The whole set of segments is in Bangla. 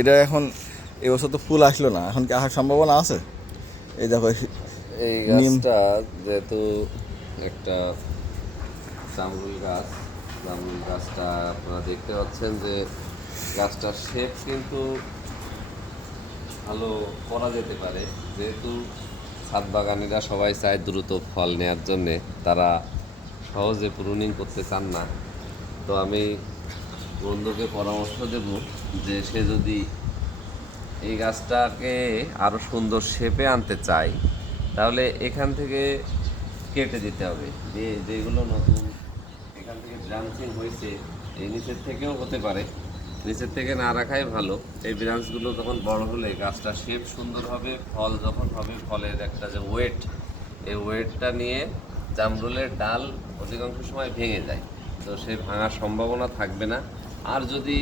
এটা এখন এবছর তো ফুল আসলো না। এখন কি আসার সম্ভাবনা আছে? এই দেখো এই গাছটা যেহেতু একটা জামরুল গাছ জামরুল গাছটা আপনারা দেখতে পাচ্ছেন যে গাছটার শেপ কিন্তু ভালো করা যেতে পারে। যেহেতু ছাদ বাগানিরা সবাই চায় দ্রুত ফল নেওয়ার জন্যে তারা সহজে প্রুনিং করতে চান না। তো আমি বন্ধুকে পরামর্শ দেব যে সে যদি এই গাছটাকে আরও সুন্দর শেপে আনতে চাই তাহলে এখান থেকে কেটে দিতে হবে। যে যেগুলো নতুন এখান থেকে ব্রাঞ্চিং হয়েছে, এই নিচের থেকেও হতে পারে। নিচের থেকে না রাখাই ভালো। এই ব্রাঞ্চগুলো তখন বড় হলে গাছটা শেপ সুন্দর হবে, ফল যখন হবে, ফলের একটা যে ওয়েট এই ওয়েটটা নিয়ে জামরুলের ডাল অধিকাংশ সময় ভেঙে যায়। তো সে ভাঙার সম্ভাবনা থাকবে না। আর যদি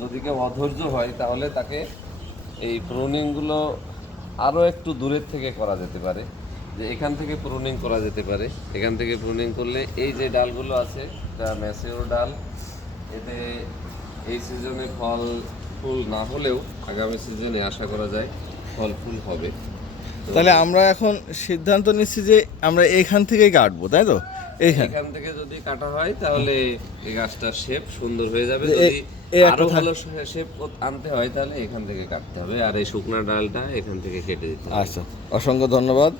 যদি কেউ অধৈর্য হয়, তাহলে তাকে এই প্রুনিংগুলো আরও একটু দূরের থেকে করা যেতে পারে। যে এখান থেকে প্রুনিং করা যেতে পারে। এখান থেকে প্রুনিং করলে এই যে ডালগুলো আছে, এটা ম্যাসিওর ডাল, এতে এই সিজনে ফল ফুল না হলেও আগামী সিজনে আশা করা যায় ফল ফুল হবে। তাহলে আমরা এখন সিদ্ধান্ত নিচ্ছি যে আমরা এখান থেকেই কাটবো তাই তো? এইখান। এখান থেকে যদি কাটা হয় তাহলে এই গাছটার শেপ সুন্দর হয়ে যাবে। যদি আরও ভালো শেপ আনতে হয় তাহলে এখান থেকে কাটতে হবে। আর এই শুকনা ডালটা এখান থেকে কেটে দিতে হবে। আচ্ছা অসংখ্য ধন্যবাদ।